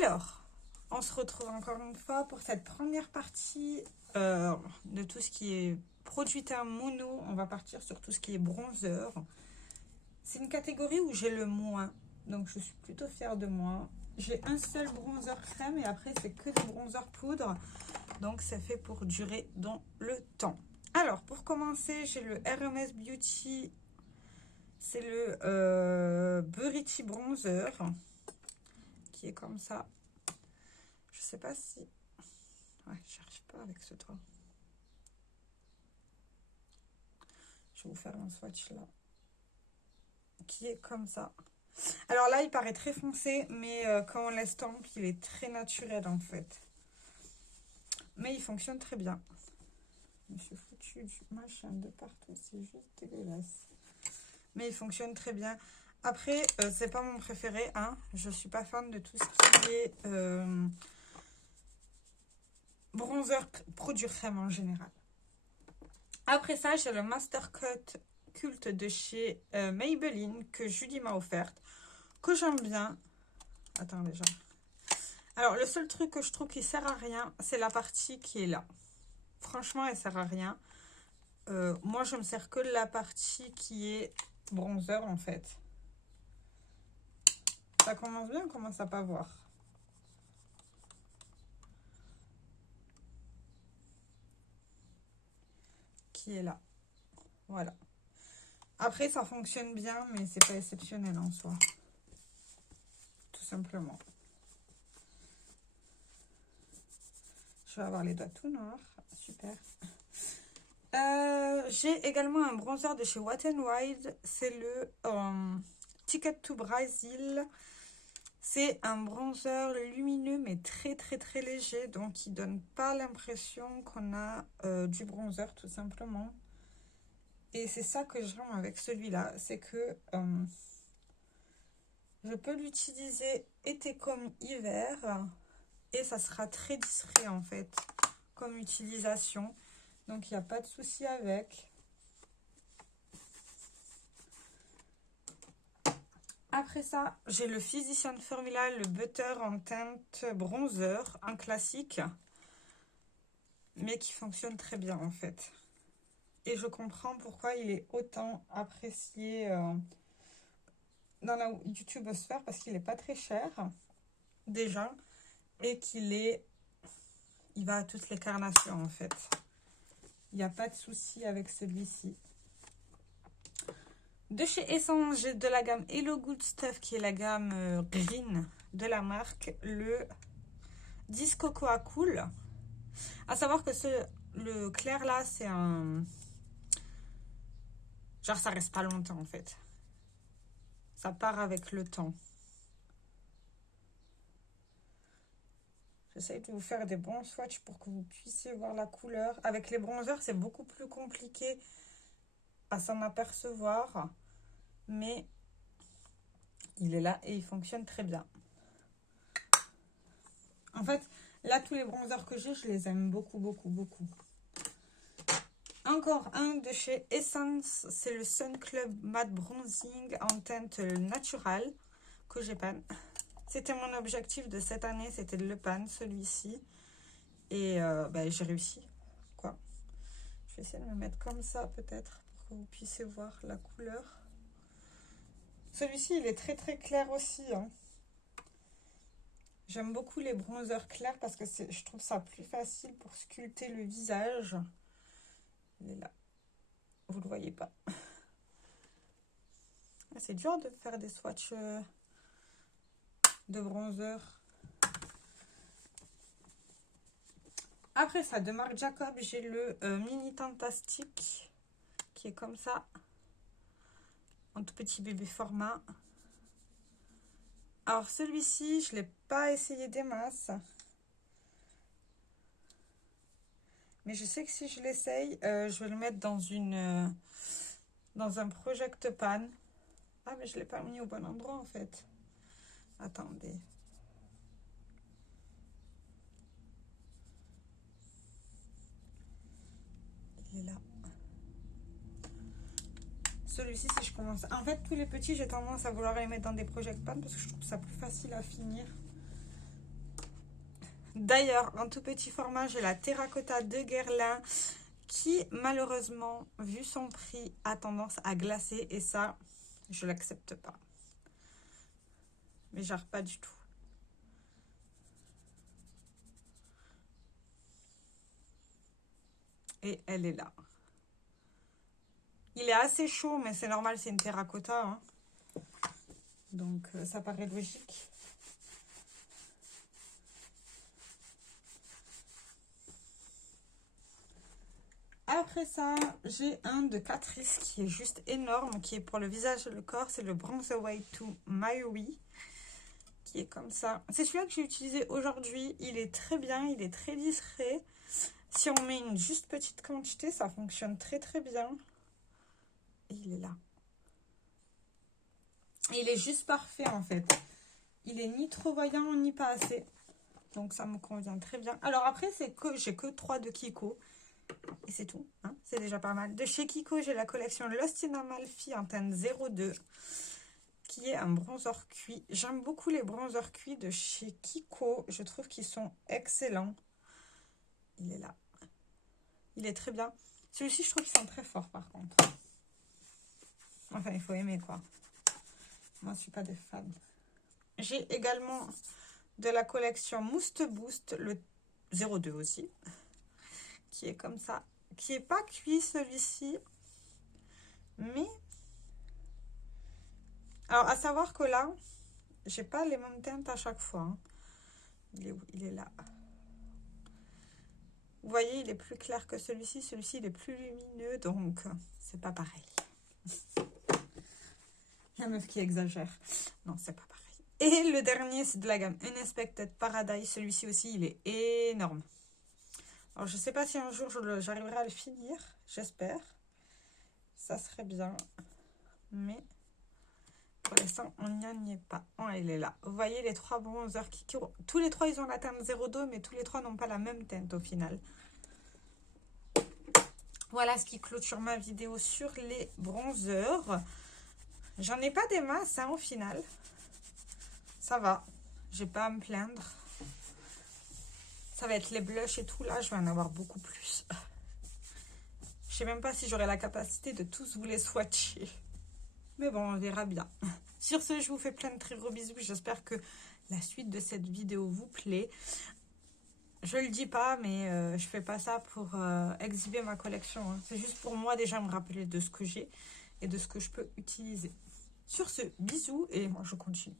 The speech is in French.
Alors, on se retrouve encore une fois pour cette première partie de tout ce qui est produit teint mono. On va partir sur tout ce qui est bronzer. C'est une catégorie où j'ai le moins, donc je suis plutôt fière de moi. J'ai un seul bronzer crème et après c'est que des bronzers poudre, donc ça fait pour durer dans le temps. Alors pour commencer, j'ai le RMS Beauty, c'est le Buriti Bronzer qui est comme ça. Je sais pas si... Ouais, j'arrive pas avec ce doigt. Je vais vous faire un swatch là. Qui est comme ça. Alors là, il paraît très foncé, mais quand on l'estompe, il est très naturel en fait. Mais il fonctionne très bien. Je me suis foutu du machin de partout, c'est juste dégueulasse. Mais il fonctionne très bien. Après, c'est pas mon préféré, hein. Je suis pas fan de tout ce qui est bronzer produit crème en général. Après ça, j'ai le Master Cut Culte de chez Maybelline que Julie m'a offerte, que j'aime bien. Attends déjà. Alors, le seul truc que je trouve qui sert à rien, c'est la partie qui est là. Franchement, elle sert à rien. Moi, je me sers que de la partie qui est bronzer, en fait. Ça commence bien, on commence à pas voir. Qui est là. Voilà. Après, ça fonctionne bien, mais c'est pas exceptionnel en soi. Tout simplement. Je vais avoir les doigts tout noirs. Super. J'ai également un bronzer de chez Wet n Wild. C'est le Ticket to Brazil. C'est un bronzer lumineux mais très très léger. Donc il donne pas l'impression qu'on a du bronzer tout simplement. Et c'est ça que j'aime avec celui-là. C'est que je peux l'utiliser été comme hiver. Et ça sera très discret en fait comme utilisation. Donc il n'y a pas de souci avec. Après ça, j'ai le Physician Formula, le Butter en teinte bronzer, un classique. Mais qui fonctionne très bien en fait. Et je comprends pourquoi il est autant apprécié dans la YouTubosphère, parce qu'il n'est pas très cher déjà. Et il va à toutes les carnations en fait. Il n'y a pas de souci avec celui-ci. De chez Essence, j'ai de la gamme Hello Good Stuff, qui est la gamme green de la marque, le Disco Coa Cool. À savoir que le clair là, c'est un... Genre ça reste pas longtemps en fait. Ça part avec le temps. J'essaie de vous faire des bons swatchs pour que vous puissiez voir la couleur. Avec les bronzers, c'est beaucoup plus compliqué à s'en apercevoir. Mais il est là et il fonctionne très bien. En fait, là, tous les bronzers que j'ai, je les aime beaucoup. Encore un de chez Essence, c'est le Sun Club Matte Bronzing en teinte naturelle que j'ai pan. C'était mon objectif de cette année, c'était de le pan, celui-ci. Et j'ai réussi, quoi. Je vais essayer de me mettre comme ça, peut-être, pour que vous puissiez voir la couleur. Celui-ci, il est très clair aussi, hein. J'aime beaucoup les bronzers clairs parce que je trouve ça plus facile pour sculpter le visage. Il est là. Vous le voyez pas. C'est dur de faire des swatchs de bronzer. Après ça, de Marc Jacob, j'ai le Mini Fantastique qui est comme ça. En tout petit bébé format. Alors celui-ci, je ne l'ai pas essayé des masses. Mais je sais que si je l'essaye, je vais le mettre dans un project pan. Ah, mais je ne l'ai pas mis au bon endroit en fait. Attendez. Il est là. Celui-ci, si je commence... En fait, tous les petits, j'ai tendance à vouloir les mettre dans des project pan parce que je trouve ça plus facile à finir. D'ailleurs, un tout petit format, j'ai la terracotta de Guerlain qui, malheureusement, vu son prix, a tendance à glacer. Et ça, je l'accepte pas. Mais j'arrive pas du tout. Et elle est là. Il est assez chaud, mais c'est normal, c'est une terracotta. Hein. Donc, ça paraît logique. Après ça, j'ai un de Catrice qui est juste énorme, qui est pour le visage et le corps. C'est le Bronze Away to Maui, qui est comme ça. C'est celui-là que j'ai utilisé aujourd'hui. Il est très bien, il est très discret. Si on met une juste petite quantité, ça fonctionne très très bien. Et il est là. Et il est juste parfait en fait. Il est ni trop voyant ni pas assez. Donc ça me convient très bien. Alors après, c'est que j'ai que 3 de Kiko. Et c'est tout, hein, c'est déjà pas mal. De chez Kiko, j'ai la collection Lost in Amalfi en teinte 02, qui est un bronzer cuit. J'aime beaucoup les bronzers cuits de chez Kiko. Je trouve qu'ils sont excellents. Il est là. Il est très bien. Celui-ci, je trouve qu'ils sont très forts, par contre. Enfin, il faut aimer, quoi. Moi, je suis pas des fans. J'ai également de la collection Mousse Boost, le 02 aussi, qui est comme ça, qui est pas cuit celui-ci, mais alors à savoir que là j'ai pas les mêmes teintes à chaque fois, hein. Il est là, vous voyez, il est plus clair que celui-ci, il est plus lumineux, donc c'est pas pareil. La meuf qui exagère, non, c'est pas pareil. Et le dernier, c'est de la gamme Unexpected Paradise. Celui-ci aussi, il est énorme. Alors, je sais pas si un jour j'arriverai à le finir. J'espère. Ça serait bien. Mais pour l'instant, on n'y est pas. Oh, il est là. Vous voyez les 3 bronzers qui... Tous les 3, ils ont la teinte 02, mais tous les 3 n'ont pas la même teinte au final. Voilà ce qui clôture ma vidéo sur les bronzers. J'en ai pas des masses, hein, au final. Ça va. J'ai pas à me plaindre. Ça va être les blushs et tout. Là, je vais en avoir beaucoup plus. Je sais même pas si j'aurai la capacité de tous vous les swatcher. Mais bon, on verra bien. Sur ce, je vous fais plein de très gros bisous. J'espère que la suite de cette vidéo vous plaît. Je le dis pas, mais je fais pas ça pour exhiber ma collection. Hein. C'est juste pour moi déjà me rappeler de ce que j'ai et de ce que je peux utiliser. Sur ce, bisous et moi je continue.